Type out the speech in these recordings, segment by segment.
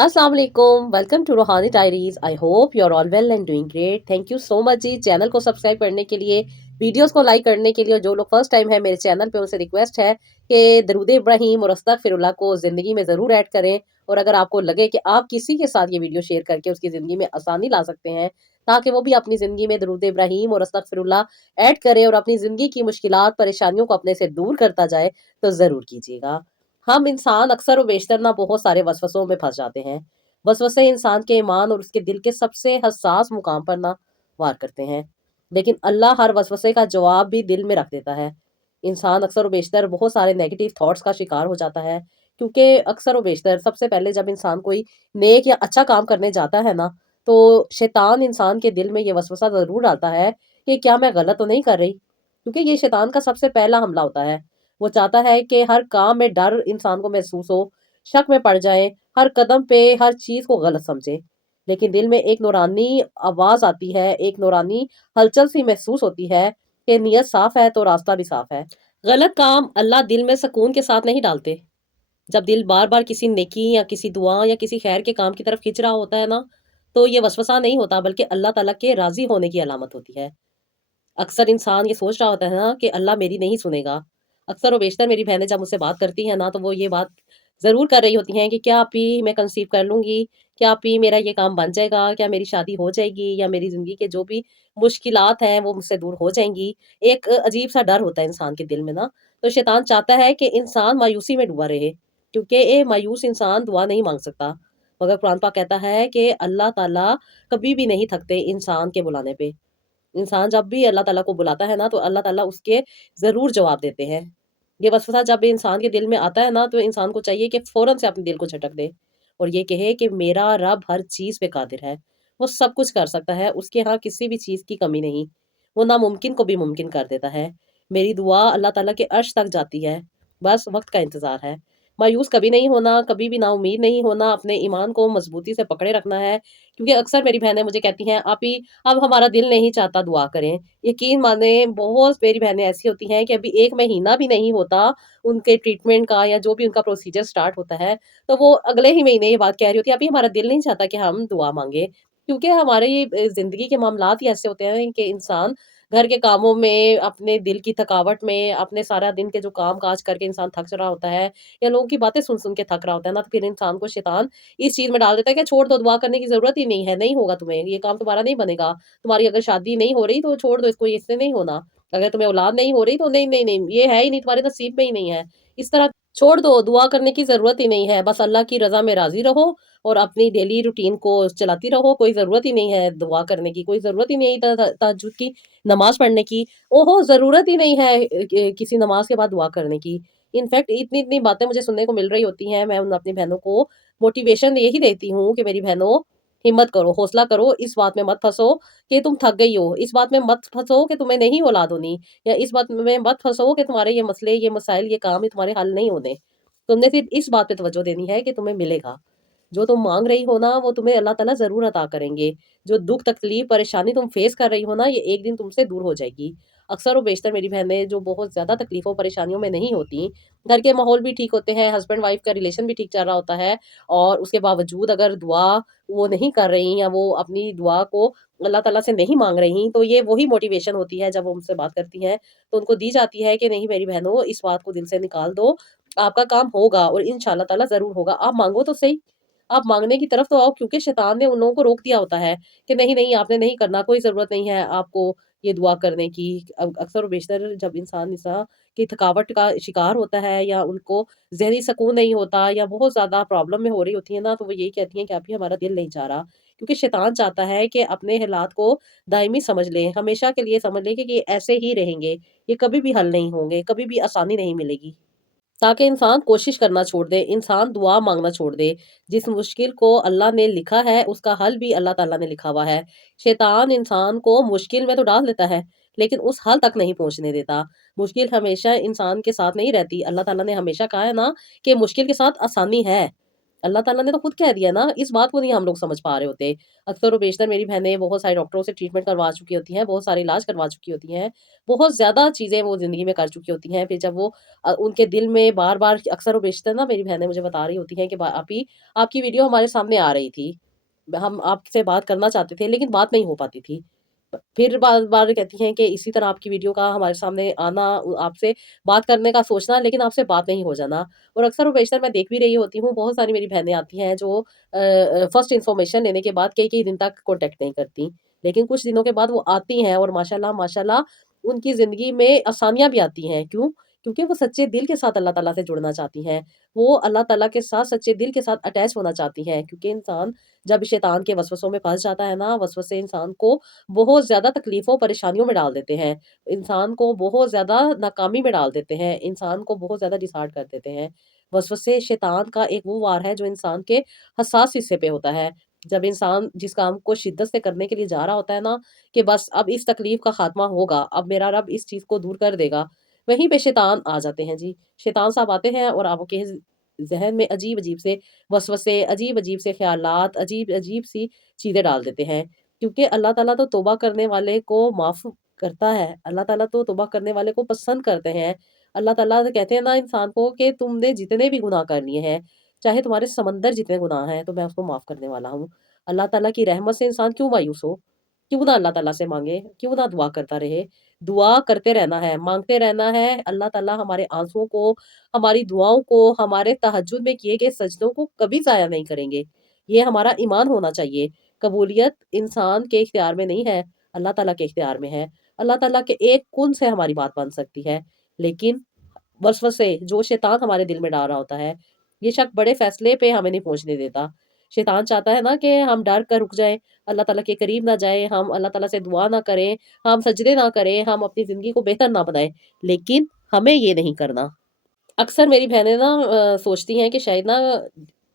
अस्सलाम वालेकुम, welcome to Ruhani diaries. I hope you are all well and doing great. Thank you so much जी channel को subscribe करने के लिए, वीडियोस को लाइक करने के लिए। और जो लोग फर्स्ट टाइम है मेरे चैनल पे, उनसे रिक्वेस्ट है कि दरूद इब्राहिम और अस्तगफिरुल्लाह को ज़िंदगी में ज़रूर ऐड करें। और अगर आपको लगे कि आप किसी के साथ ये वीडियो शेयर करके उसकी ज़िंदगी में आसानी ला सकते हैं, ताकि वो भी अपनी ज़िंदगी में दरूद इब्राहिम और अस्तगफिरुल्लाह ऐड करे और अपनी ज़िंदगी की मुश्किलात परेशानियों को अपने से दूर करता जाए, तो ज़रूर कीजिएगा। हम इंसान अक्सर व बेशतर ना बहुत सारे वसवसों में फंस जाते हैं। वसवसे इंसान के ईमान और उसके दिल के सबसे हसास मुकाम पर ना वार करते हैं। लेकिन अल्लाह हर वसवसे का जवाब भी दिल में रख देता है। इंसान अक्सर व बेशतर बहुत सारे नेगेटिव थॉट्स का शिकार हो जाता है, क्योंकि अक्सर व बेशतर सबसे पहले जब इंसान कोई नेक या अच्छा काम करने जाता है ना, तो शैतान इंसान के दिल में ये वसवसा ज़रूर डालता है कि क्या मैं गलत तो नहीं कर रही? क्योंकि ये शैतान का सबसे पहला हमला होता है। वो चाहता है कि हर काम में डर इंसान को महसूस हो, शक में पड़ जाए, हर कदम पे हर चीज़ को गलत समझे। लेकिन दिल में एक नूरानी आवाज़ आती है, एक नूरानी हलचल सी महसूस होती है कि नियत साफ़ है तो रास्ता भी साफ़ है। गलत काम अल्लाह दिल में सुकून के साथ नहीं डालते। जब दिल बार-बार किसी नेकी या किसी दुआ या किसी खैर के काम की तरफ खिंच रहा होता है ना, तो ये वसवसा नहीं होता, बल्कि अल्लाह ताला के राज़ी होने की अलामत होती है। अक्सर इंसान ये सोच रहा होता है ना कि अल्लाह मेरी नहीं सुनेगा। अक्सर और बेशतर मेरी बहनें जब मुझसे बात करती हैं ना, तो वो ये बात ज़रूर कर रही होती हैं कि क्या अप्पी मैं कंसीव कर लूँगी? क्या अप्पी मेरा ये काम बन जाएगा? क्या मेरी शादी हो जाएगी? या मेरी ज़िंदगी के जो भी मुश्किलात हैं वो मुझसे दूर हो जाएँगी? एक अजीब-सा डर होता है इंसान के दिल में ना, तो शैतान चाहता है कि इंसान मायूसी में डूबा रहे, क्योंकि ये मायूस इंसान दुआ नहीं माँग सकता। मगर कुरान पाक कहता है कि अल्लाह ताला कभी भी नहीं थकते इंसान के बुलाने पे। इंसान जब भी अल्लाह ताला को बुलाता है ना, तो अल्लाह ताला उसके ज़रूर जवाब देते हैं। ये वसवसा जब इंसान के दिल में आता है ना, तो इंसान को चाहिए कि फ़ौरन से अपने दिल को झटक दे और ये कहे कि मेरा रब हर चीज़ पे कादिर है। वो सब कुछ कर सकता है, उसके यहाँ किसी भी चीज़ की कमी नहीं। वो नामुमकिन को भी मुमकिन कर देता है। मेरी दुआ अल्लाह ताला के अर्श तक जाती है, बस वक़्त का इंतज़ार है। मायूस कभी नहीं होना, कभी भी नाउम्मीद नहीं होना, अपने ईमान को मज़बूती से पकड़े रखना है। क्योंकि अक्सर मेरी बहनें मुझे कहती हैं, "आपी अब हमारा दिल नहीं चाहता दुआ करें।" यकीन मानें बहुत मेरी बहनें ऐसी होती हैं कि अभी 1 महीना भी नहीं होता उनके ट्रीटमेंट का या जो भी उनका प्रोसीजर स्टार्ट होता है, तो वो अगले ही महीने ये बात कह रही होती है, "अभी हमारा दिल नहीं चाहता कि हम दुआ माँगे।" क्योंकि हमारे ये ज़िंदगी के मामलात ही ऐसे होते हैं कि इंसान घर के कामों में, अपने दिल की थकावट में, अपने सारा दिन के जो काम-काज करके इंसान थक रहा होता है या लोगों की बातें सुन-सुन के थक रहा होता है ना, तो फिर इंसान को शैतान इस चीज़ में डाल देता है कि छोड़ दो, दुआ करने की ज़रूरत ही नहीं है, नहीं होगा तुम्हें, ये काम तुम्हारा नहीं बनेगा। तुम्हारी अगर शादी नहीं हो रही तो छोड़ दो इसको, इससे नहीं होना। अगर तुम्हें औलाद नहीं हो रही तो नहीं, नहीं, नहीं, ये है ही नहीं, तुम्हारे नसीब में ही नहीं है। इस तरह छोड़ दो, दुआ करने की ज़रूरत ही नहीं है, बस अल्लाह की रज़ा में राज़ी रहो और अपनी डेली रूटीन को चलाती रहो, कोई ज़रूरत ही नहीं है दुआ करने की, कोई ज़रूरत ही नहीं है तहज्जुद की, नमाज़ पढ़ने की। ओहो! ज़रूरत ही नहीं है किसी नमाज़ के बाद दुआ करने की। इनफैक्ट इतनी-इतनी बातें मुझे सुनने को मिल रही होती हैं, मैं उन अपनी बहनों को मोटिवेशन यही देती हूँ कि मेरी बहनों हिम्मत करो, हौसला करो, इस बात में मत फँसो कि तुम थक गई हो, इस बात में मत फँसो कि तुम्हें नहीं औलाद होनी या इस बात में मत फँसो कि तुम्हारे ये मसले, ये मसाइल, ये काम, ये तुम्हारे हल नहीं होने। तुमने सिर्फ़ इस बात पे तवज्जो देनी है कि तुम्हें मिलेगा। जो तुम माँग रही हो ना, वो तुम्हें अल्लाह ताला ज़रूर अता करेंगे। जो दुःख, तकलीफ़, परेशानी तुम फ़ेस कर रही हो ना, ये एक दिन तुमसे दूर हो जाएगी। अक्सर और बेशतर मेरी बहनें जो बहुत ज़्यादा तकलीफ़ों, परेशानियों में नहीं होती, घर के माहौल भी ठीक होते हैं, हस्बैंड-वाइफ का रिलेशन भी ठीक चल रहा होता है और उसके बावजूद अगर दुआ वो नहीं कर रही या वो अपनी दुआ को अल्लाह ताला से नहीं माँग रही, तो ये वही मोटिवेशन होती है जब वो मुझसे बात करती हैं, तो उनको दी जाती है कि नहीं मेरी बहनों इस बात को दिल से निकाल दो, आपका काम होगा और इंशाअल्लाह ताला ज़रूर होगा। आप माँगो तो सही। आप माँगने की तरफ तो आओ, क्योंकि शैतान ने उन लोगों को रोक दिया होता है कि नहीं, नहीं आपने नहीं करना, कोई ज़रूरत नहीं है आपको ये दुआ करने की। अक्सर और बेशतर जब इंसान की थकावट का शिकार होता है या उनको ज़हनी सुकून नहीं होता या बहुत ज़्यादा प्रॉब्लम में हो रही होती है ना, तो वो यही कहती हैं कि अभी हमारा दिल नहीं चाह रहा। क्योंकि शैतान चाहता है कि अपने हालात को दायमी समझ लें, हमेशा के लिए समझ लें कि ये ऐसे ही रहेंगे, ये कभी भी हल नहीं होंगे, कभी भी आसानी नहीं मिलेगी। ताकि इंसान कोशिश करना छोड़ दे, इंसान दुआ माँगना छोड़ दे। जिस मुश्किल को अल्लाह ने लिखा है, उसका हल भी अल्लाह ताला ने लिखा हुआ है। शैतान इंसान को मुश्किल में तो डाल देता है, लेकिन उस हल तक नहीं पहुँचने देता। मुश्किल हमेशा इंसान के साथ नहीं रहती। अल्लाह ताला ने हमेशा कहा है ना कि मुश्किल के साथ आसानी है। अल्लाह ताला ने तो खुद कह दिया ना, इस बात को नहीं हम लोग समझ पा रहे होते। अक्सर और बेशतर मेरी बहनें बहुत सारे डॉक्टरों से ट्रीटमेंट करवा चुकी होती हैं, बहुत सारे इलाज करवा चुकी होती हैं, बहुत ज़्यादा चीज़ें वो ज़िंदगी में कर चुकी होती हैं। फिर जब वो उनके दिल में बार-बार अक्सर और बेशतर ना मेरी बहनें मुझे बता रही होती हैं कि आपी आपकी वीडियो हमारे सामने आ रही थी। हम आपसे बात करना चाहते थे लेकिन बात नहीं हो पाती थी। फिर बार-बार कहती हैं कि इसी तरह आपकी वीडियो का हमारे सामने आना, आपसे बात करने का सोचना लेकिन आपसे बात नहीं हो जाना। और अक्सर और बेशतर मैं देख भी रही होती हूँ, बहुत सारी मेरी बहनें आती हैं जो फर्स्ट इन्फॉर्मेशन लेने के बाद कई-कई दिन तक कॉन्टैक्ट नहीं करती। लेकिन कुछ दिनों के बाद वो आती हैं और माशाल्लाह माशाल्लाह उनकी ज़िंदगी में आसानियाँ भी आती हैं। क्यों? क्योंकि वो सच्चे दिल के साथ अल्लाह ताला से जुड़ना चाहती हैं। वो अल्लाह ताला के साथ सच्चे दिल के साथ अटैच होना चाहती हैं, क्योंकि इंसान जब शैतान के वसवसों में फँस जाता है ना, वसवसे इंसान को बहुत ज़्यादा तकलीफ़ों, परेशानियों में डाल देते हैं। इंसान को बहुत ज़्यादा नाकामी में डाल देते हैं, इंसान को बहुत ज़्यादा डिसहार्ट कर देते हैं। वसवसे शैतान का एक वो वार है जो इंसान के हसास हिस्से पे होता है। जब इंसान जिस काम को शिद्दत से करने के लिए जा रहा होता है ना, कि बस अब इस तकलीफ़ का ख़ात्मा होगा, अब मेरा रब इस चीज़ को दूर कर देगा, वहीं पे शैतान आ जाते हैं जी। शैतान साहब आते हैं और आपके ज़हन में अजीब-अजीब से वसवसे, अजीब-अजीब से ख़्यालात, अजीब-अजीब सी चीज़ें डाल देते हैं। क्योंकि अल्लाह ताला तो तौबा करने वाले को माफ़ करता है। अल्लाह ताला तो तौबा करने वाले को पसंद करते हैं। अल्लाह ताला तो कहते हैं ना इंसान को कि तुमने जितने भी गुनाह कर लिए हैं, चाहे तुम्हारे समंदर जितने गुनाह हैं, तो मैं उसको माफ़ करने वाला हूँ। अल्लाह ताला की रहमत से इंसान क्यों मायूस हो? क्यों ना अल्लाह ताला से माँगे? क्यों ना दुआ करता रहे? दुआ करते रहना है, माँगते रहना है। अल्लाह ताला हमारे आँसुओं को, हमारी दुआओं को, हमारे तहज्जुद में किए गए सजदों को कभी ज़ाया नहीं करेंगे। ये हमारा ईमान होना चाहिए। कबूलियत इंसान के इख्तियार में नहीं है, अल्लाह ताला के इख्तियार में है। अल्लाह ताला के एक कुन से हमारी बात बन सकती है। लेकिन वसवसे जो शैतान हमारे दिल में डाल रहा होता है, ये शक बड़े फ़ैसले पे हमें नहीं पहुँचने देता। शैतान चाहता है ना कि हम डर कर रुक जाएँ, अल्लाह ताला के करीब ना जाएँ, हम अल्लाह ताला से दुआ ना करें, हम सजदे ना करें, हम अपनी ज़िंदगी को बेहतर ना बनाएँ। लेकिन हमें ये नहीं करना। अक्सर मेरी बहनें ना सोचती हैं कि शायद ना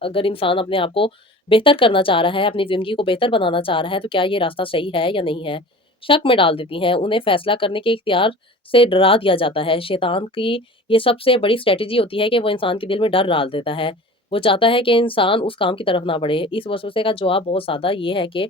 अगर इंसान अपने आप को बेहतर करना चाह रहा है, अपनी ज़िंदगी को बेहतर बनाना चाह रहा है, तो क्या ये रास्ता सही है या नहीं है? शक में डाल देती हैं, उन्हें फ़ैसला करने के इख्तियार से डरा दिया जाता है। शैतान की ये सबसे बड़ी स्ट्रैटेजी होती है कि वो इंसान के दिल में डर डाल देता है। वो चाहता है कि इंसान उस काम की तरफ ना बढ़े। इस वसवसे का जवाब बहुत सादा ये है कि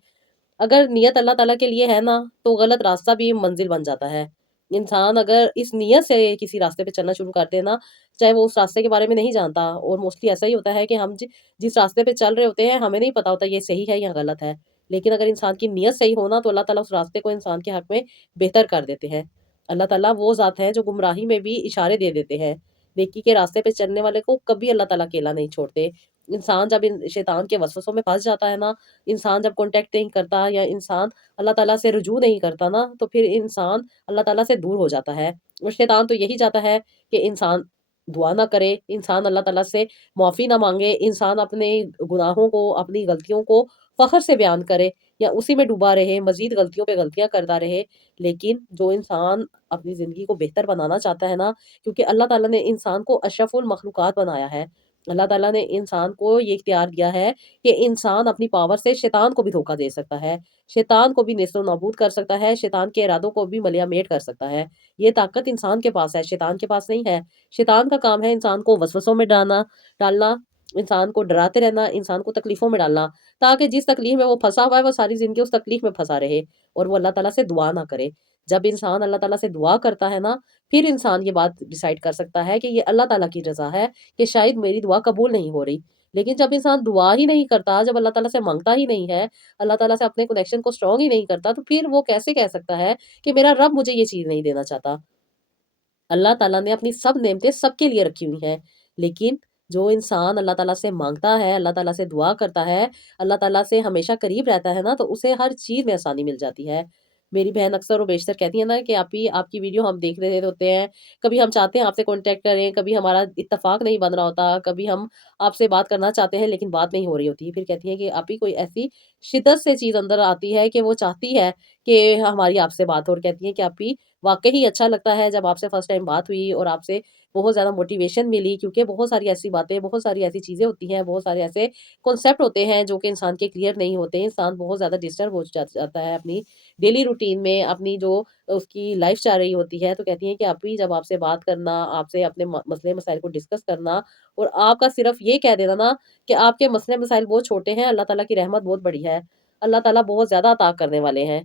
अगर नियत अल्लाह ताला के लिए है ना, तो गलत रास्ता भी मंज़िल बन जाता है। इंसान अगर इस नियत से किसी रास्ते पे चलना शुरू कर दे ना, चाहे वो उस रास्ते के बारे में नहीं जानता, और मोस्टली ऐसा ही होता है कि हम जिस रास्ते पे चल रहे होते हैं, हमें नहीं पता होता ये सही है या गलत है। लेकिन अगर इंसान की नियत सही हो ना, तो अल्लाह ताला उस रास्ते को इंसान के हक़ में बेहतर कर देते हैं। अल्लाह ताला वो ज़ात है जो गुमराही में भी इशारे दे देते हैं। नेकी के रास्ते पे चलने वाले को कभी अल्लाह ताला अकेला नहीं छोड़ते। इंसान जब इन शैतान के वसवसों में फँस जाता है ना, इंसान जब कॉन्टैक्ट नहीं करता या इंसान अल्लाह ताला से रुजू नहीं करता ना, तो फिर इंसान अल्लाह ताला से दूर हो जाता है। और शैतान तो यही चाहता है कि इंसान दुआ ना करे, इंसान अल्लाह ताला से माफ़ी ना माँगे, इंसान अपने गुनाहों को, अपनी गलतियों को फ़ख्र से बयान करे या उसी में डूबा रहे, मज़ीद गलतियों पे गलतियाँ करता रहे। लेकिन जो इंसान अपनी ज़िंदगी को बेहतर बनाना चाहता है ना, क्योंकि अल्लाह ताला ने इंसान को अशरफुल मखलूक़ात बनाया है। अल्लाह ताला ने इंसान को ये इख्तियार दिया है कि इंसान अपनी पावर से शैतान को भी धोखा दे सकता है, शैतान को भी नेस्तनाबूद कर सकता है, शैतान के इरादों को भी मलिया-मेट कर सकता है। ये ताकत इंसान के पास है, शैतान के पास नहीं है। शैतान का काम है इंसान को वसवसों में डालना, इंसान को डराते रहना, इंसान को तकलीफ़ों में डालना, ताकि जिस तकलीफ़ में वो फँसा हुआ है, वो सारी ज़िंदगी उस तकलीफ़ में फँसा रहे और वो अल्लाह ताला से दुआ ना करे। जब इंसान अल्लाह ताला से दुआ करता है ना, फिर इंसान ये बात डिसाइड कर सकता है कि ये अल्लाह ताला की रज़ा है कि शायद मेरी दुआ कबूल नहीं हो रही। लेकिन जब इंसान दुआ ही नहीं करता, जब अल्लाह ताला से माँगता ही नहीं है, अल्लाह ताला से अपने कनेक्शन को स्ट्रॉन्ग ही नहीं करता, तो फिर वो कैसे कह सकता है कि मेरा रब मुझे ये चीज़ नहीं देना चाहता। अल्लाह ताला ने अपनी सब नेमतें सबके लिए रखी हुई हैं। लेकिन जो इंसान अल्लाह ताला से माँगता है, अल्लाह ताला से दुआ करता है, अल्लाह ताला से हमेशा करीब रहता है ना, तो उसे हर चीज़ में आसानी मिल जाती है। मेरी बहन अक्सर और बेशतर कहती है ना कि आपी आपकी वीडियो हम देख रहे होते हैं, कभी हम चाहते हैं आपसे कॉन्टैक्ट करें, कभी हमारा इत्तेफ़ाक नहीं बन रहा होता, कभी हम आपसे बात करना चाहते हैं लेकिन बात नहीं हो रही होती। फिर कहती हैं कि आपी कोई ऐसी शिद्दत से चीज़ अंदर आती है कि वो चाहती है कि हमारी आपसे बात हो, और कहती हैं कि आपी वाक़ई ही अच्छा लगता है जब आपसे फर्स्ट टाइम बात हुई और आपसे بہت زیادہ موٹیویشن ملی، کیونکہ بہت ساری ایسی باتیں، بہت ساری ایسی چیزیں ہوتی ہیں، بہت سارے ایسے کنسیپٹ ہوتے ہیں جو کہ انسان کے کلیئر نہیں ہوتے، انسان بہت زیادہ ڈسٹرب ہو جاتا ہے اپنی ڈیلی روٹین میں، اپنی جو اس کی لائف چل رہی ہوتی ہے۔ تو کہتی ہیں کہ ابھی جب آپ سے بات کرنا، آپ سے اپنے مسئلے مسائل کو ڈسکس کرنا، اور آپ کا صرف یہ کہہ دینا نا کہ آپ کے مسئلے مسائل بہت چھوٹے ہیں، اللہ تعالیٰ کی رحمت بہت بڑی ہے، اللہ تعالیٰ بہت زیادہ عطا کرنے والے ہیں۔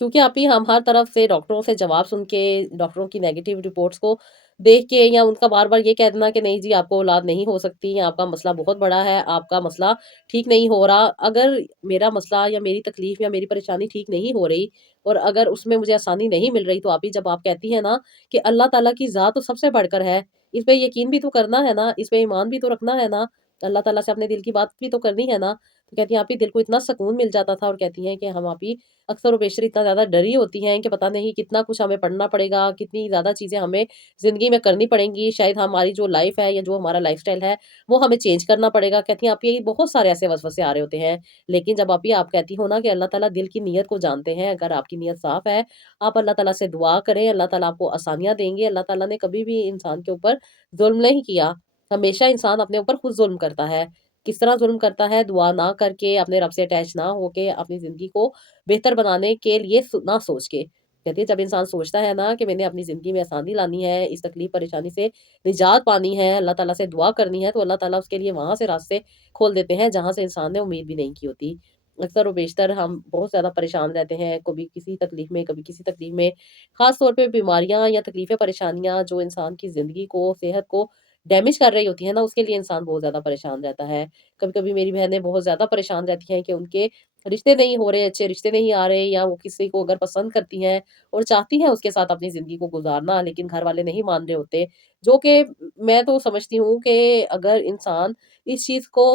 کیونکہ ابھی ہم ہر طرف سے ڈاکٹروں سے جواب سن کے، ڈاکٹروں کی نیگیٹو رپورٹس کو دیکھ کے، یا ان کا بار بار یہ کہہ دینا کہ نہیں جی آپ کو اولاد نہیں ہو سکتی، یا آپ کا مسئلہ بہت بڑا ہے، آپ کا مسئلہ ٹھیک نہیں ہو رہا۔ اگر میرا مسئلہ یا میری تکلیف یا میری پریشانی ٹھیک نہیں ہو رہی، اور اگر اس میں مجھے آسانی نہیں مل رہی، تو آپ ہی جب آپ کہتی ہیں نا کہ اللہ تعالیٰ کی ذات تو سب سے بڑھ کر ہے، اس پہ یقین بھی تو کرنا ہے نا، اس پہ ایمان بھی تو رکھنا ہے نا، اللہ تعالیٰ سے اپنے دل کی بات بھی تو کرنی ہے نا۔ تو کہتی ہیں آپ ہی دل کو اتنا سکون مل جاتا تھا، اور کہتی ہیں کہ ہم آپ ہی اکثر و بیشتر اتنا زیادہ ڈری ہوتی ہیں کہ پتہ نہیں کتنا کچھ ہمیں پڑھنا پڑے گا، کتنی زیادہ چیزیں ہمیں زندگی میں کرنی پڑیں گی، شاید ہماری جو لائف ہے یا جو ہمارا لائف سٹائل ہے وہ ہمیں چینج کرنا پڑے گا۔ کہتی ہیں آپ یہ بہت سارے ایسے وسوسے آ رہے ہوتے ہیں، لیکن جب آپ کہتی ہو نا کہ اللہ تعالیٰ دل کی نیت کو جانتے ہیں، اگر آپ کی نیت صاف ہے، آپ اللہ تعالیٰ سے دعا کریں، اللہ تعالیٰ آپ کو آسانیاں دیں گے۔ اللہ تعالیٰ نے کبھی بھی انسان کے اوپر ظلم نہیں کیا، ہمیشہ انسان اپنے اوپر خود ظلم کرتا ہے۔ کس طرح ظلم کرتا ہے؟ دعا نہ کر کے، اپنے رب سے اٹیچ نہ ہو کے، اپنی زندگی کو بہتر بنانے کے لیے نہ سوچ کے۔ کہتی ہے جب انسان سوچتا ہے نا کہ میں نے اپنی زندگی میں آسانی لانی ہے، اس تکلیف پریشانی سے نجات پانی ہے، اللہ تعالیٰ سے دعا کرنی ہے، تو اللہ تعالیٰ اس کے لیے وہاں سے راستے کھول دیتے ہیں جہاں سے انسان نے امید بھی نہیں کی ہوتی۔ اکثر و بیشتر ہم بہت زیادہ پریشان رہتے ہیں، کبھی کسی تکلیف میں، کبھی کسی تکلیف میں، خاص طور پہ بیماریاں یا تکلیفیں پریشانیاں جو انسان کی زندگی کو، صحت کو ڈیمیج کر رہی ہوتی ہیں نا، اس کے لیے انسان بہت زیادہ پریشان رہتا ہے۔ کبھی کبھی میری بہنیں بہت زیادہ پریشان رہتی ہیں کہ ان کے رشتے نہیں ہو رہے، اچھے رشتے نہیں آ رہے، یا وہ کسی کو اگر پسند کرتی ہیں اور چاہتی ہیں اس کے ساتھ اپنی زندگی کو گزارنا، لیکن گھر والے نہیں مان رہے ہوتے، جو کہ میں تو سمجھتی ہوں کہ اگر انسان اس چیز کو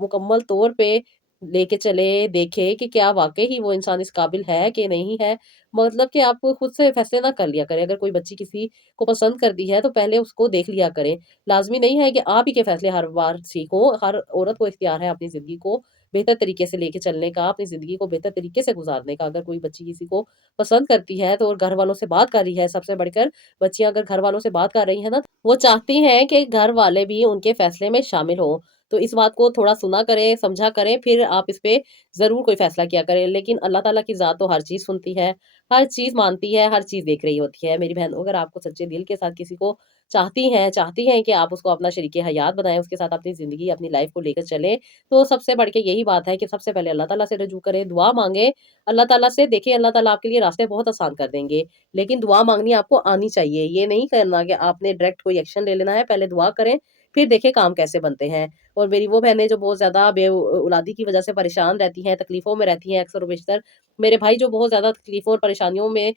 مکمل طور پہ لے کے چلے، دیکھے کہ کیا واقعی ہی وہ انسان اس قابل ہے کہ نہیں ہے، مطلب کہ آپ خود سے فیصلے نہ کر لیا کریں۔ اگر کوئی بچی کسی کو پسند کرتی ہے تو پہلے اس کو دیکھ لیا کریں، لازمی نہیں ہے کہ آپ ہی کے فیصلے ہر بار ٹھیک ہوں۔ ہر عورت کو اختیار ہے اپنی زندگی کو بہتر طریقے سے لے کے چلنے کا، اپنی زندگی کو بہتر طریقے سے گزارنے کا۔ اگر کوئی بچی کسی کو پسند کرتی ہے تو، اور گھر والوں سے بات کر رہی ہے، سب سے بڑھ کر بچیاں اگر گھر والوں سے بات کر رہی ہیں نا، وہ چاہتی ہیں کہ گھر والے بھی ان کے فیصلے میں شامل ہوں۔ تو اس بات کو تھوڑا سنا کریں، سمجھا کریں، پھر آپ اس پہ ضرور کوئی فیصلہ کیا کریں۔ لیکن اللہ تعالیٰ کی ذات تو ہر چیز سنتی ہے، ہر چیز مانتی ہے، ہر چیز دیکھ رہی ہوتی ہے۔ میری بہن، اگر آپ کو سچے دل کے ساتھ کسی کو چاہتی ہیں کہ آپ اس کو اپنا شریک حیات بنائیں، اس کے ساتھ اپنی زندگی، اپنی لائف کو لے کر چلیں، تو سب سے بڑھ کے یہی بات ہے کہ سب سے پہلے اللہ تعالیٰ سے رجوع کریں، دعا مانگیں اللہ تعالیٰ سے۔ دیکھیں اللہ تعالیٰ آپ کے لیے راستے بہت آسان کر دیں گے، لیکن دعا مانگنی آپ کو آنی چاہیے۔ یہ نہیں کرنا کہ آپ نے ڈائریکٹ کوئی ایکشن لے لینا ہے، پہلے دعا کریں، پھر دیکھیں کام کیسے بنتے ہیں۔ اور میری وہ بہنیں جو بہت زیادہ بے اولادی کی وجہ سے پریشان رہتی ہیں، تکلیفوں میں رہتی ہیں، اکثر و بیشتر میرے بھائی جو بہت زیادہ تکلیفوں اور پریشانیوں میں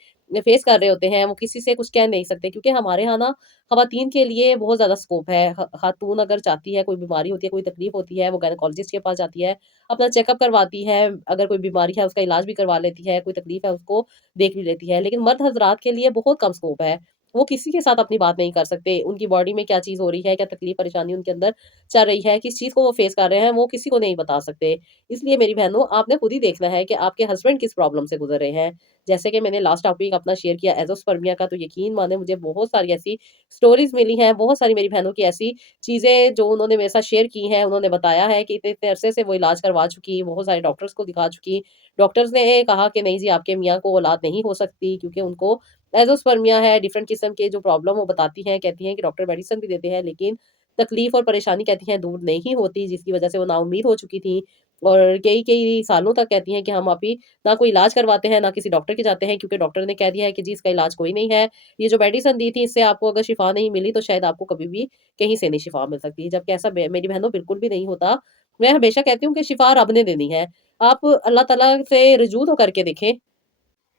فیس کر رہے ہوتے ہیں، وہ کسی سے کچھ کہہ نہیں سکتے، کیونکہ ہمارے ہاں نا خواتین کے لیے بہت زیادہ اسکوپ ہے۔ خاتون اگر چاہتی ہے، کوئی بیماری ہوتی ہے، کوئی تکلیف ہوتی ہے، وہ گائنیکولوجسٹ کے پاس جاتی ہے، اپنا چیک اپ کرواتی ہے، اگر کوئی بیماری ہے اس کا علاج بھی کروا لیتی ہے، کوئی تکلیف ہے اس کو دیکھ بھی لیتی ہے۔ لیکن مرد حضرات کے لیے بہت کم اسکوپ ہے، وہ کسی کے ساتھ اپنی بات نہیں کر سکتے، ان کی باڈی میں کیا چیز ہو رہی ہے، کیا تکلیف پریشانی ان کے اندر چل رہی ہے، کس چیز کو وہ فیس کر رہے ہیں، وہ کسی کو نہیں بتا سکتے۔ اس لیے میری بہنوں، آپ نے خود ہی دیکھنا ہے کہ آپ کے ہسبینڈ کس پرابلم سے گزر رہے ہیں۔ جیسے کہ میں نے لاسٹ ٹاپک اپنا شیئر کیا ایزوسپرمیا کا، تو یقین مانے مجھے بہت ساری ایسی سٹوریز ملی ہیں، بہت ساری میری بہنوں کی ایسی چیزیں جو انہوں نے میرے ساتھ شیئر کی ہیں، انہوں نے بتایا ہے کہ اتنے اتنے عرصے سے وہ علاج کروا چکی، بہت سارے ڈاکٹرز کو دکھا چکی، ڈاکٹرز نے کہا کہ نہیں جی آپ کے میاں کو اولاد نہیں ہو سکتی، کیونکہ ان کو ایزوسپرمیا ہے، ڈفرنٹ قسم کے جو پرابلم وہ بتاتی ہیں، کہتی ہیں کہ ڈاکٹر میڈیسن بھی دیتے ہیں، لیکن تکلیف اور پریشانی کہتی ہیں دور نہیں ہوتی، جس کی وجہ سے وہ نا امید ہو چکی تھی، اور کئی کئی سالوں تک کہتی ہیں کہ ہم ابھی نہ کوئی علاج کرواتے ہیں، نہ کسی ڈاکٹر کے جاتے ہیں، کیونکہ ڈاکٹر نے کہہ دیا ہے کہ جی اس کا علاج کوئی نہیں ہے، یہ جو میڈیسن دی تھی اس سے آپ کو اگر شفا نہیں ملی تو شاید آپ کو کبھی بھی کہیں سے نہیں شفا مل سکتی، جبکہ ایسا میری بہنوں بالکل بھی نہیں ہوتا۔ میں ہمیشہ کہتی ہوں کہ شفا رب نے دینی ہے، آپ اللہ تعالیٰ سے رجوع تو کر کے دیکھیں،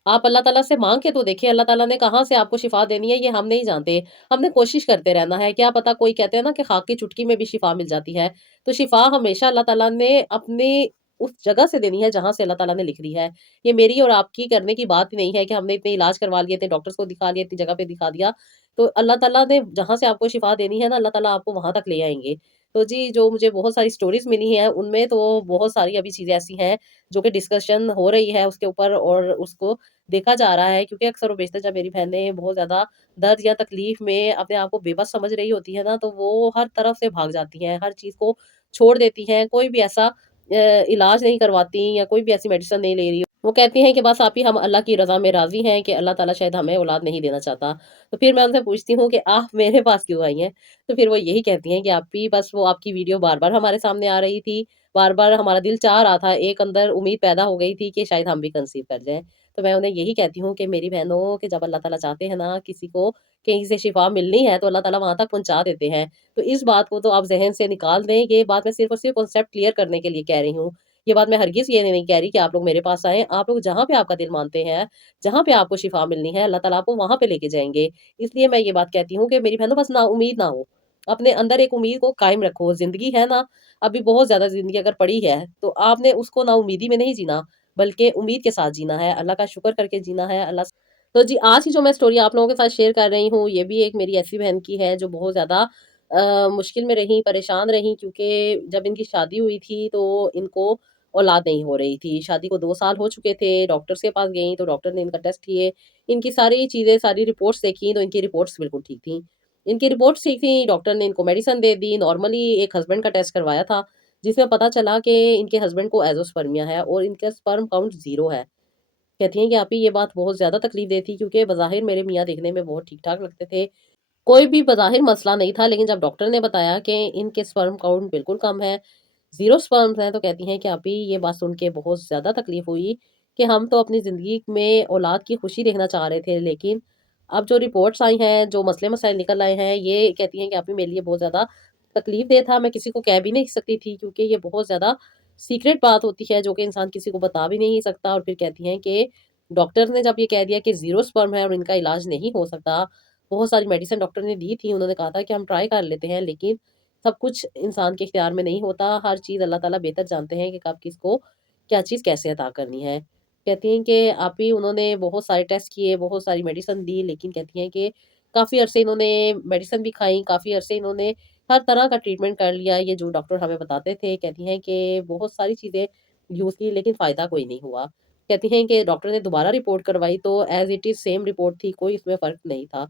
آپ اللہ تعالیٰ سے مانگ کے تو دیکھیں، اللہ تعالیٰ نے کہاں سے آپ کو شفا دینی ہے یہ ہم نہیں جانتے، ہم نے کوشش کرتے رہنا ہے۔ کیا پتا، کوئی کہتے ہیں نا کہ خاک کی چٹکی میں بھی شفا مل جاتی ہے، تو شفا ہمیشہ اللہ تعالیٰ نے اپنی اس جگہ سے دینی ہے جہاں سے اللہ تعالیٰ نے لکھ دی ہے۔ یہ میری اور آپ کی کرنے کی بات ہی نہیں ہے کہ ہم نے اتنے علاج کروا لیے، اتنے ڈاکٹرز کو دکھا لیا، اتنی جگہ پہ دکھا دیا، تو اللہ تعالیٰ نے جہاں سے آپ کو شفا دینی ہے نا، اللہ تعالیٰ آپ کو وہاں تک لے آئیں گے۔ तो जी, जो मुझे बहुत सारी स्टोरीज़ मिली हैं, उनमें तो बहुत सारी अभी चीज़ें ऐसी हैं, जो कि डिस्कशन हो रही है उसके ऊपर और उसको देखा जा रहा है, क्योंकि अक्सर और बेशतर जब मेरी बहनें बहुत ज़्यादा दर्द या तकलीफ़ में अपने आप को बेबस समझ रही होती हैं ना, तो वो हर तरफ से भाग जाती हैं, हर चीज़ को छोड़ देती हैं, कोई भी ऐसा इलाज नहीं करवाती या कोई भी ऐसी मेडिसिन नहीं ले रही। वो कहती हैं कि बस आप ही हम अल्लाह की रज़ा में राज़ी हैं कि अल्लाह ताला शायद हमें औलाद नहीं देना चाहता। तो फिर मैं उनसे पूछती हूँ कि आप मेरे पास क्यों आई हैं? तो फिर वो यही कहती हैं कि आप ही बस वो आपकी वीडियो बार-बार हमारे सामने आ रही थी, बार-बार हमारा दिल चाह रहा था, एक अंदर उम्मीद पैदा हो गई थी कि शायद हम भी कंसीव कर जाएँ। तो मैं उन्हें यही कहती हूँ कि मेरी बहनों कि जब अल्लाह ताला चाहते हैं ना किसी को कहीं से शिफ़ा मिलनी है तो अल्लाह ताला वहाँ तक पहुँचा देते हैं। तो इस बात को तो आप ज़हन से निकाल दें, ये बात मैं सिर्फ़ और सिर्फ़ कॉन्सेप्ट क्लियर करने के लिए कह रही हूँ। ये बात मैं हरगिज़ ये नहीं कह रही कि आप लोग मेरे पास आएँ, आप लोग जहाँ पे आपका दिल मानते हैं, जहाँ पे आपको शिफ़ा मिलनी है, अल्लाह ताला आपको वहाँ पे लेके जाएँगे। इसलिए मैं ये बात कहती हूँ कि मेरी बहनों बस नाउम्मीद ना हो। अपने अंदर एक उम्मीद को कायम रखो, ज़िंदगी है ना, अभी बहुत ज़्यादा ज़िंदगी अगर पड़ी है, तो आपने उसको नाउम्मीदी में नहीं जीना, बल्कि उम्मीद के साथ जीना है, अल्लाह का शुक्र करके जीना है, अल्लाह तो जी, आज की जो मैं स्टोरी आप लोगों के साथ शेयर कर रही हूँ, ये भी एक मेरी ऐसी बहन की है जो बहुत ज़्यादा मुश्किल में रहीं, परेशान रहीं, क्योंकि जब इनकी शादी हुई थी तो इनको औलाद नहीं हो रही थी। शादी को 2 साल हो चुके थे, डॉक्टर्स के पास गईं तो डॉक्टर ने इनका टेस्ट किए, इनकी सारी चीज़ें, सारी रिपोर्ट्स देखी तो इनकी रिपोर्ट्स बिल्कुल ठीक थी। इनकी रिपोर्ट्स ठीक थी, डॉक्टर ने इनको मेडिसिन दे दी, नॉर्मली एक हस्बैंड का टेस्ट करवाया था, जिसमें पता चला कि इनके हस्बैंड को एज़ोस्पर्मिया है और इनका स्पर्म काउंट 0 है। कहती हैं कि आप ही ये बात बहुत ज़्यादा तकलीफ़ देती, क्योंकि बज़ाहिर मेरे मियाँ देखने में बहुत ठीक-ठाक लगते थे। कोई भी बज़ाहिर मसला नहीं था, लेकिन जब डॉक्टर ने बताया कि इनके स्पर्म काउंट बिल्कुल कम है, 0 स्पर्म्स हैं, तो कहती हैं कि आप ही ये बात सुन के बहुत ज़्यादा तकलीफ़ हुई कि हम तो अपनी ज़िंदगी में औलाद की खुशी देखना चाह रहे थे, लेकिन अब जो रिपोर्ट्स आई हैं, जो मसले-मसाइल निकल आए हैं, ये कहती हैं कि आप ही मेरे लिए बहुत ज़्यादा तकलीफ़देह था। मैं किसी को कह भी नहीं सकती थी, क्योंकि ये बहुत ज़्यादा सीक्रेट बात होती है, जो कि इंसान किसी को बता भी नहीं सकता। और फिर कहती हैं कि डॉक्टर ने जब ये कह दिया कि 0 स्पर्म है और इनका इलाज नहीं हो सकता, बहुत सारी मेडिसिन डॉक्टर ने दी थी, उन्होंने कहा था कि हम ट्राई कर लेते हैं, लेकिन सब कुछ इंसान के इख्तियार में नहीं होता, हर चीज़ अल्लाह ताला बेहतर जानते हैं कि कब किसको क्या चीज़ कैसे अता करनी है। कहती हैं कि आप ही उन्होंने बहुत सारे टेस्ट किए, बहुत सारी मेडिसिन दी, लेकिन कहती हैं कि काफ़ी अरसे इन्होंने मेडिसिन भी खाई, काफ़ी अरसे इन्होंने हर तरह का ट्रीटमेंट कर लिया, ये जो डॉक्टर हमें बताते थे। कहती हैं कि बहुत सारी चीज़ें यूज़ की, लेकिन फ़ायदा कोई नहीं हुआ। कहती हैं कि डॉक्टर ने दोबारा रिपोर्ट करवाई तो as it is same report थी, कोई इसमें फ़र्क नहीं था।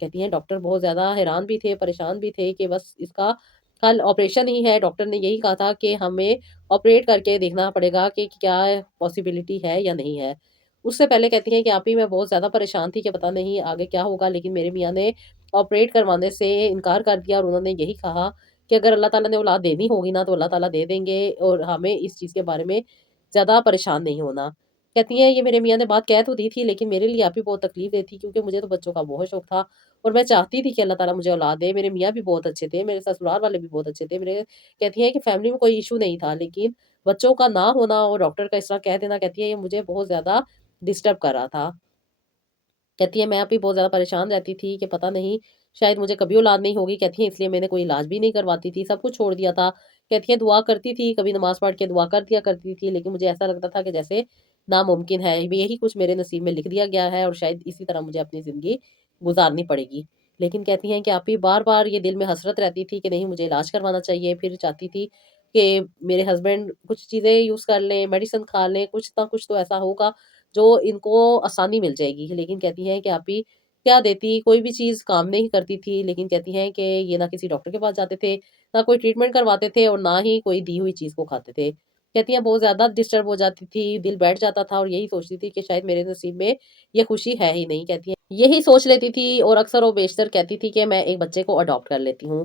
कहती हैं डॉक्टर बहुत ज़्यादा हैरान भी थे, परेशान भी थे कि बस इसका कल ऑपरेशन ही है। डॉक्टर ने यही कहा था कि हमें ऑपरेट करके देखना पड़ेगा कि क्या पॉसिबिलिटी है या नहीं है। उससे पहले कहती हैं कि आप ही मैं बहुत ज़्यादा परेशान थी कि पता नहीं आगे क्या होगा, लेकिन मेरे मियाँ ने ऑपरेट करवाने से इनकार कर दिया और उन्होंने यही कहा कि अगर अल्लाह ताला ने औलाद देनी होगी ना, तो अल्लाह ताला दे देंगे और हमें इस चीज़ के बारे में ज़्यादा परेशान नहीं होना। कहती हैं ये मेरे मियाँ ने बात कह तो दी थी, लेकिन मेरे लिए आप ही बहुत तकलीफ़ देती, क्योंकि मुझे तो बच्चों का बहुत शौक था और मैं चाहती थी कि अल्लाह ताला मुझे औलाद दे। मेरे मियाँ भी बहुत अच्छे थे, मेरे ससुराल वाले भी बहुत अच्छे थे। मेरे कहती हैं कि फैमिली में कोई इश्यू नहीं था, लेकिन बच्चों का ना होना और डॉक्टर का इस तरह कह देना, कहती है ये मुझे बहुत ज़्यादा डिस्टर्ब कर रहा था। कहती है मैं भी बहुत ज़्यादा परेशान रहती थी कि पता नहीं शायद मुझे कभी औलाद नहीं होगी। कहती हैं इसलिए मैंने कोई इलाज भी नहीं करवाती थी, सब कुछ छोड़ दिया था। कहती हैं दुआ करती थी, कभी नमाज़ पढ़ के दुआ कर दिया करती थी, लेकिन मुझे ऐसा लगता था कि जैसे नामुमकिन है, यही कुछ मेरे नसीब में लिख दिया गया है और शायद इसी तरह मुझे अपनी ज़िंदगी गुज़ारनी पड़ेगी। लेकिन कहती हैं कि आप ही बार-बार ये दिल में हसरत रहती थी कि नहीं मुझे इलाज करवाना चाहिए। फिर चाहती थी कि मेरे हस्बैंड कुछ चीज़ें यूज़ कर लें, मेडिसिन खा लें, कुछ ना कुछ तो ऐसा होगा जो इनको आसानी मिल जाएगी। लेकिन कहती हैं कि आप ही क्या देती, कोई भी चीज़ काम नहीं करती थी, लेकिन कहती हैं कि ये ना किसी डॉक्टर के पास जाते थे, ना कोई ट्रीटमेंट करवाते थे और ना ही कोई दी हुई चीज़ को खाते थे। कहती हैं बहुत ज़्यादा डिस्टर्ब हो जाती थी, दिल बैठ जाता था और यही सोचती थी कि शायद मेरे नसीब में ये खुशी है ही नहीं। कहती हैं यही सोच लेती थी और अक्सर और बेशतर कहती थी कि मैं एक बच्चे को अडॉप्ट कर लेती हूँ।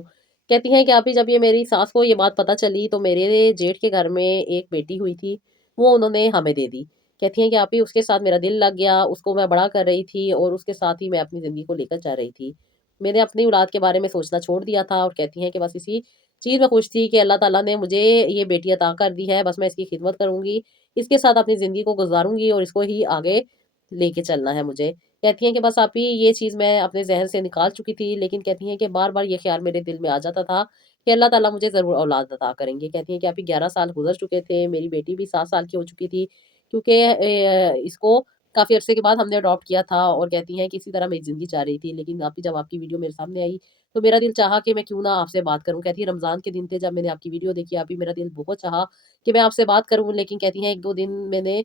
कहती हैं कि अभी जब ये मेरी सास को ये बात पता चली तो मेरे जेठ के घर में एक बेटी हुई थी, वो उन्होंने हमें दे दी। कहती हैं कि आप ही उसके साथ मेरा दिल लग गया, उसको मैं बड़ा कर रही थी और उसके साथ ही मैं अपनी ज़िंदगी को लेकर जा रही थी। मैंने अपनी औलाद के बारे में सोचना छोड़ दिया था और कहती हैं कि बस इसी चीज़ में खुश थी कि अल्लाह ताला ने मुझे ये बेटी अता कर दी है, बस मैं इसकी खिदमत करूँगी, इसके साथ अपनी ज़िंदगी को गुज़ारूँगी और इसको ही आगे लेके चलना है मुझे। कहती हैं कि बस आप ही ये चीज़ मैं अपने ज़हन से निकाल चुकी थी, लेकिन कहती हैं कि बार-बार ये ख़्याल मेरे दिल में आ जाता था कि अल्लाह ताला मुझे ज़रूर औलाद अता करेंगे। कहती हैं कि अभी 11 साल गुज़र चुके थे, मेरी बेटी भी 7 साल की हो चुकी थी, क्योंकि इसको काफ़ी अरसे के बाद हमने अडॉप्ट किया था और कहती हैं कि इसी तरह मेरी ज़िंदगी जा रही थी। लेकिन आप ही जब आपकी वीडियो मेरे सामने आई, तो मेरा दिल चाहा कि मैं क्यों ना आपसे बात करूँ। कहती है रमज़ान के दिन थे जब मैंने आपकी वीडियो देखी, अभी मेरा दिल बहुत चाहा कि मैं आपसे बात करूँ, लेकिन कहती हैं 1-2 दिन मैंने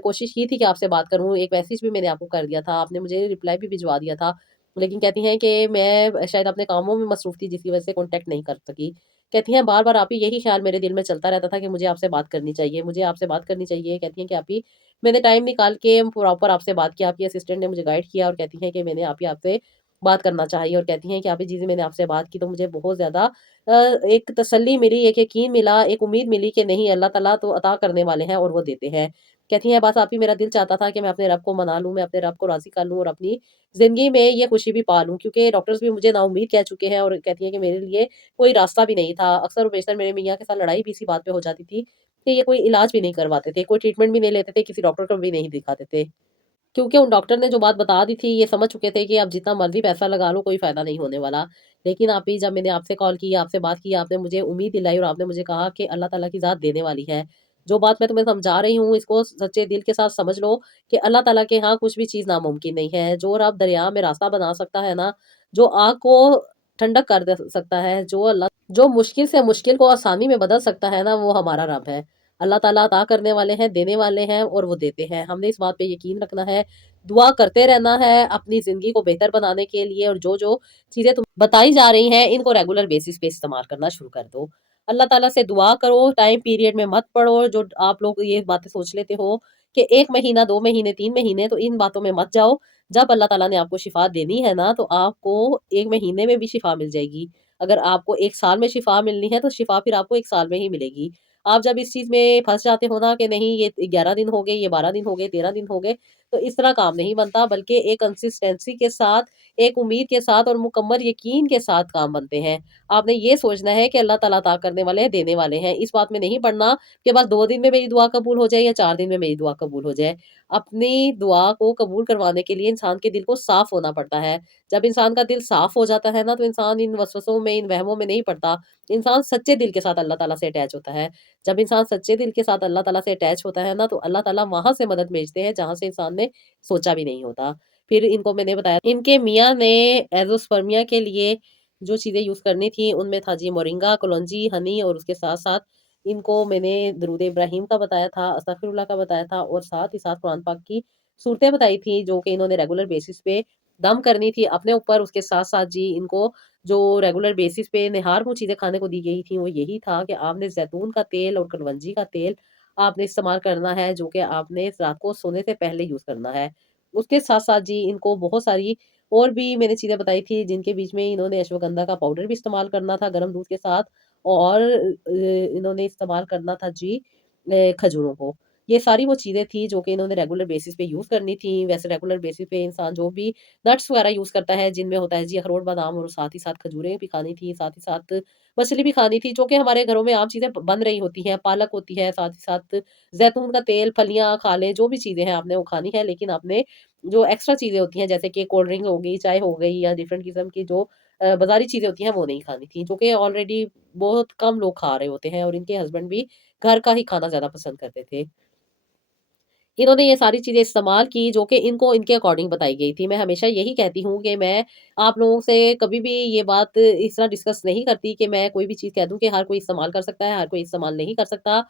कोशिश की थी कि आपसे बात करूँ, एक मैसेज भी मैंने आपको कर दिया था, आपने मुझे रिप्लाई भी भिजवा दिया था। लेकिन कहती हैं कि मैं शायद अपने कामों में मसरूफ़ थी जिसकी वज़ह से कॉन्टैक्ट नहीं कर सकी। कहती हैं बार-बार आप ही यही ख़्याल मेरे दिल में चलता रहता था कि मुझे आपसे बात करनी चाहिए, मुझे आपसे बात करनी चाहिए। कहती हैं कि आप ही मैंने टाइम निकाल के प्रॉपर आपसे बात किया, आपकी असिस्टेंट ने मुझे गाइड किया और कहती हैं कि मैंने आप ही आपसे बात करना चाहिए, और कहती हैं कि आप ही जी, मैंने आपसे बात की तो मुझे बहुत ज़्यादा एक तसल्ली मिली, एक यकीन मिला, एक उम्मीद मिली कि नहीं, अल्लाह ताला तो अता करने वाले हैं और वो देते हैं। कहती हैं बस आप ही मेरा दिल चाहता था कि मैं अपने रब को मना लूँ, मैं अपने रब को राज़ी कर लूँ और अपनी ज़िंदगी में ये खुशी भी पा लूँ, क्योंकि डॉक्टर्स भी मुझे नाउम्मीद कह चुके हैं और कहती हैं कि मेरे लिए कोई रास्ता भी नहीं था। अक्सर और बेशतर मेरे मियाँ के साथ लड़ाई भी इसी बात पे हो जाती थी कि ये कोई इलाज भी नहीं करवाते थे, कोई ट्रीटमेंट भी नहीं लेते थे, किसी डॉक्टर को भी नहीं दिखाते थे। क्योंकि उन डॉक्टर ने जो बात बता दी थी, ये समझ चुके थे कि अब जितना मर्ज़ी पैसा लगा लो, कोई फ़ायदा नहीं होने वाला। लेकिन आप ही जब मैंने आपसे कॉल की, आपसे बात की, आपने मुझे उम्मीद दिलाई और आपने मुझे कहा कि अल्लाह ताला की ज़ात देने वाली है। जो बात मैं तुम्हें समझा रही हूँ, इसको सच्चे दिल के साथ समझ लो कि अल्लाह ताला के यहाँ कुछ भी चीज़ नामुमकिन नहीं है। जो रब दरिया में रास्ता बना सकता है ना, जो आग को ठंडक कर दे सकता है, जो मुश्किल से मुश्किल को आसानी में बदल सकता है ना, वो हमारा रब है। अल्लाह ताला अता करने वाले हैं, देने वाले हैं और वो देते हैं। हमने इस बात पे यकीन रखना है, दुआ करते रहना है अपनी ज़िंदगी को बेहतर बनाने के लिए, और जो-जो चीज़ें तुम बताई जा रही हैं, इनको रेगुलर बेसिस पे इस्तेमाल करना शुरू कर दो। अल्लाह ताला से दुआ करो, टाइम पीरियड में मत पड़ो, जो आप लोग ये बातें सोच लेते हो कि 1 महीना, 2 महीने, 3 महीने, तो इन बातों में मत जाओ। जब अल्लाह ताला ने आपको शिफ़ा देनी है ना, तो आपको 1 महीने में भी शिफ़ा मिल जाएगी। अगर आपको 1 साल में शिफ़ा मिलनी है, तो शिफ़ा फिर आपको 1 साल में ही मिलेगी। आप जब इस चीज़ में फँस जाते हो ना कि नहीं, ये 11 दिन हो गए, ये 12 दिन हो गए, 13 दिन हो गए, तो इस तरह काम नहीं बनता, बल्कि एक कंसिस्टेंसी के साथ, एक उम्मीद के साथ और मुकम्मल यकीन के साथ काम बनते हैं। आपने ये सोचना है कि अल्लाह ताला अता करने वाले हैं, देने वाले हैं। इस बात में नहीं पड़ना कि बस 2 दिन में मेरी दुआ कबूल हो जाए या 4 दिन में मेरी दुआ कबूल हो जाए। अपनी दुआ को कबूल करवाने के लिए इंसान के दिल को साफ़ होना पड़ता है। जब इंसान का दिल साफ़ हो जाता है ना, तो इंसान इन वसवसों में, इन वहमों में नहीं पड़ता। इंसान सच्चे दिल के साथ अल्लाह ताला से अटैच होता है। जब इंसान सच्चे दिल के साथ अल्लाह ताला से अटैच होता है ना, तो अल्लाह ताला वहाँ से मदद भेजते हैं जहाँ से इंसान ने सोचा भी नहीं होता। फिर इनको मैंने बताया, इनके मियाँ ने एज़ोस्पर्मिया के लिए जो चीज़ें यूज़ करनी थी, उनमें था जी मोरिंगा, कलौंजी, हनी, और उसके साथ-साथ इनको मैंने दरूद इब्राहिम का बताया था, अस्तगफिरुल्लाह का बताया था, और साथ ही साथ कुरान पाक की सूरतें बताई थी जो कि इन्होंने रेगुलर बेसिस पे दम करनी थी अपने ऊपर। उसके साथ-साथ जी इनको जो रेगुलर बेसिस पे निहारपुर चीज़ें खाने को दी गई थी, वो यही था कि आपने ज़ैतून का तेल और कलवंजी का तेल आपने इस्तेमाल करना है, जो कि आपने रात को सोने से पहले यूज़ करना है। उसके साथ-साथ जी इनको बहुत सारी और भी मैंने चीज़ें बताई थी, जिनके बीच में इन्होंने अश्वगंधा का पाउडर भी इस्तेमाल करना था गर्म दूध के साथ, और इन्होंने इस्तेमाल करना था जी खजूरों को। ये सारी वो चीज़ें थी जो कि इन्होंने रेगुलर बेसिस पे यूज़ करनी थी। वैसे रेगुलर बेसिस पे इंसान जो भी नट्स वगैरह यूज़ करता है, जिनमें होता है जी अखरोट, बादाम, और साथ ही साथ खजूरें भी खानी थी, साथ ही साथ मछली भी खानी थी, जो कि हमारे घरों में आम चीज़ें बन रही होती हैं, पालक होती है, साथ ही साथ ज़ैतून का तेल, फलियाँ खा लें, जो भी चीज़ें हैं आपने वो खानी है। लेकिन आपने जो एक्स्ट्रा चीज़ें होती हैं, जैसे कि कोल्ड ड्रिंक हो गई, चाय हो गई, या डिफरेंट किस्म की जो बाज़ारी चीज़ें होती हैं, वो नहीं खानी थी, जो कि ऑलरेडी बहुत कम लोग खा रहे होते हैं, और इनके हस्बैंड भी घर का ही खाना ज़्यादा पसंद करते थे। इन्होंने ये सारी चीज़ें इस्तेमाल की जो कि इनको इनके अकॉर्डिंग बताई गई थी। मैं हमेशा यही कहती हूँ कि मैं आप लोगों से कभी भी ये बात इस तरह डिस्कस नहीं करती कि मैं कोई भी चीज़ कह दूँ कि हर कोई इस्तेमाल कर सकता है, हर कोई इस्तेमाल नहीं कर सकता।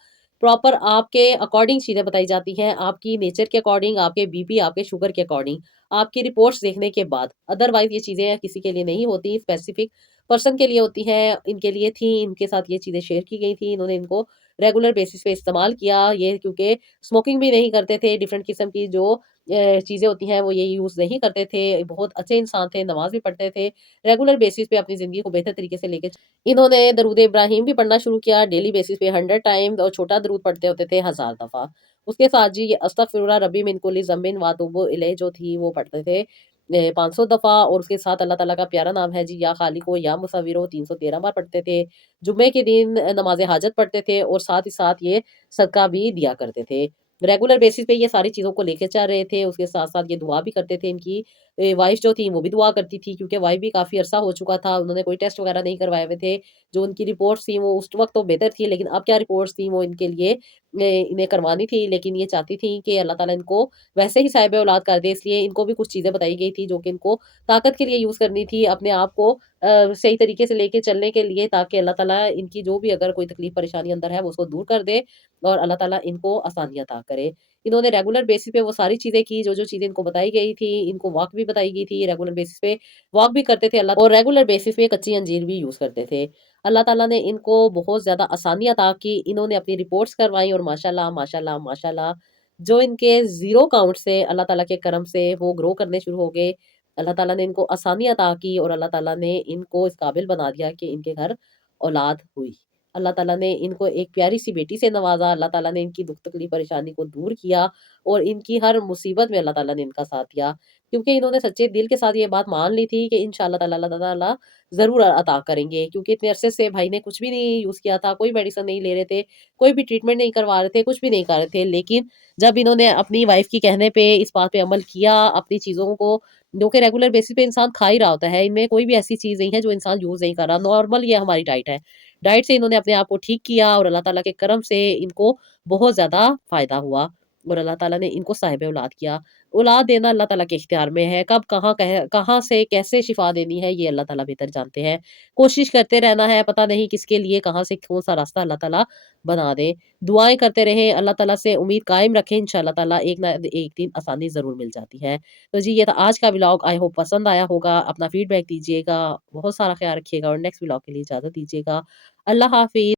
प्रॉपर आपके अकॉर्डिंग चीज़ें बताई जाती हैं, आपकी नेचर के अकॉर्डिंग, आपके बीपी, आपके शुगर के अकॉर्डिंग, आपकी रिपोर्ट्स देखने के बाद। अदरवाइज़ ये चीज़ें किसी के लिए नहीं होती, स्पेसिफिक पर्सन के लिए होती हैं, इनके लिए थी, इनके साथ ये चीज़ें शेयर की गई थी, इन्होंने इनको रेगुलर बेसिस पे इस्तेमाल किया। ये क्योंकि स्मोकिंग भी नहीं करते थे, डिफरेंट किस्म की जो चीज़ें होती हैं वो ये यूज़ नहीं करते थे, बहुत अच्छे इंसान थे, नमाज़ भी पढ़ते थे, रेगुलर बेसिस पे अपनी ज़िंदगी को बेहतर तरीके से लेके इन्होंने दरूद इब्राहिम भी पढ़ना शुरू किया, डेली बेसिस पे 100 टाइम्स, और छोटा दरूद पढ़ते होते थे 1000 दफ़ा। उसके साथ जी ये अस्तगफिरुल्लाह रब्बी मिन कुल्ली ज़ंबिन व अतूबु इलैह जो थी वो पढ़ते थे 500 दफ़ा, और उसके साथ अल्लाह ताला का प्यारा नाम है जी या खालिको या मुसव्विरो 313 बार पढ़ते थे। जुम्मे के दिन नमाज़ हाजत पढ़ते थे, और साथ ही साथ ये सदका भी दिया करते थे। रेगुलर बेसिस पे ये सारी चीज़ों को लेके चल रहे थे, उसके साथ-साथ ये दुआ भी करते थे इनकी। वाइफ़ जो थी वो भी दुआ करती थी, क्योंकि वाइफ़ भी काफ़ी अरसा हो चुका था, उन्होंने कोई टेस्ट वगैरह नहीं करवाए हुए थे। जो उनकी रिपोर्ट्स थी वो उस वक़्त तो बेहतर थी, लेकिन अब क्या रिपोर्ट्स थी वो इनके लिए इन्हें करवानी थी, लेकिन ये चाहती थी कि अल्लाह ताला इनको वैसे ही साहिब औलाद कर दे, इसलिए इनको भी कुछ चीज़ें बताई गई थी जो कि इनको ताकत के लिए यूज़ करनी थी, अपने आप को सही तरीके से लेके चलने के लिए, ताकि अल्लाह ताला इनकी जो भी अगर कोई तकलीफ़ परेशानी अंदर है वो उसको दूर कर दे और अल्लाह ताला इनको आसानियाँ अता करे। इन्होंने रेगुलर बेसिस पे वो सारी चीज़ें की, जो-जो चीज़ें इनको बताई गई थी, इनको वॉक भी बताई गई थी, रेगुलर बेसिस पे वॉक भी करते थे अल्लाह, और रेगुलर बेसिस पे कच्ची अंजीर भी यूज़ करते थे। अल्लाह ताला ने इनको बहुत ज़्यादा आसानियाँ अता की, इन्होंने अपनी रिपोर्ट्स करवाई और माशाल्लाह, माशाल्लाह, माशाल्लाह जो इनके ज़ीरो काउंट से अल्लाह ताला के करम से वो ग्रो करने शुरू हो गए। अल्लाह ताला ने इनको आसानियाँ अता की और अल्लाह ताला ने इनको इस काबिल बना दिया कि इनके घर औलाद हुई। अल्लाह ताला ने इनको एक प्यारी-सी बेटी से नवाज़ा, अल्लाह ताला ने इनकी दुःख तकलीफ़ परेशानी को दूर किया और इनकी हर मुसीबत में अल्लाह ताला ने इनका साथ दिया। क्योंकि इन्होंने सच्चे दिल के साथ ये बात मान ली थी कि इंशाअल्लाह ताला अल्लाह ताला ज़रूर अता करेंगे, क्योंकि इतने अरसे से भाई ने कुछ भी नहीं यूज़ किया था, कोई मेडिसिन नहीं ले रहे थे, कोई भी ट्रीटमेंट नहीं करवा रहे थे, कुछ भी नहीं कर रहे थे। लेकिन जब इन्होंने अपनी वाइफ़ की कहने पे इस बात पे अमल किया, अपनी चीज़ों को जो कि रेगुलर बेसिस पे इंसान खा ही रहा होता है, इनमें कोई भी ऐसी चीज़ नहीं है जो इंसान यूज़ नहीं कर रहा, नॉर्मल ये हमारी डाइट है। डाइट से इन्होंने अपने आप को ठीक किया और अल्लाह ताला के करम से इनको बहुत ज़्यादा फ़ायदा हुआ और अल्लाह ताला ने इनको साहिब औलाद किया। औलाद देना अल्लाह ताला के इख्तियार में है, कब कहाँ से कैसे शिफ़ा देनी है ये अल्लाह ताला बेहतर जानते हैं। कोशिश करते रहना है, पता नहीं किसके लिए कहाँ से कौन-सा रास्ता अल्लाह ताला बना दे। दुआएँ करते रहें, अल्लाह ताला से उम्मीद कायम रखें, इंशाअल्लाह ताला एक ना एक दिन आसानी ज़रूर मिल जाती है। तो जी, ये था आज का व्लॉग, आई होप पसंद आया होगा। अपना फीडबैक दीजिएगा, बहुत सारा ख़्याल रखिएगा और नेक्स्ट व्लॉग के लिए इजाज़त दीजिएगा। अल्लाह हाफ़िज़।